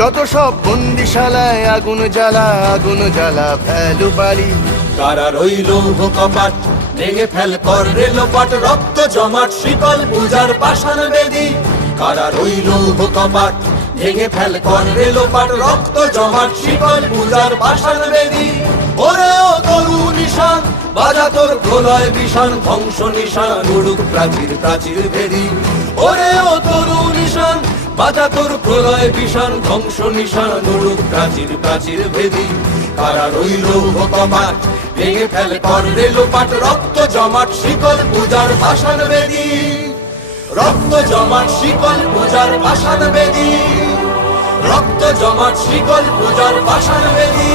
যত সব বন্দিশালায় আগুন জ্বালা ফেলু বাড়ি। কারা রইল কপাট ভেঙে ফেল কর রেলপাট, রক্ত জমাট শিকল পূজার পাষাণ বেদী। কারা রইল কপাট ভেঙে ফেল কর রেলপাট, রক্ত জমাট শিকল পূজার পাষাণ বেদী। ওরে ও তরু নিশান বাজা তোর প্রলয় বিষাণ, ধ্বংস নিশান উড়ুক প্রাচীর প্রাচীর ভেদী। ওরে ও তরু নিশান বাজা তোর প্রলয় বিষাণ, ধ্বংস নিশান উড়ুক প্রাচীর প্রাচীর ভেদী। কারা রইল কপাট ভেঙে ফেল কর রেলপাট, রক্ত জমাট শিকল পূজার পাষাণ বেদী। রক্ত জমাট শিকল পূজার পাষাণ বেদী, রক্ত জমাট শিকল পূজার পাষাণ বেদী।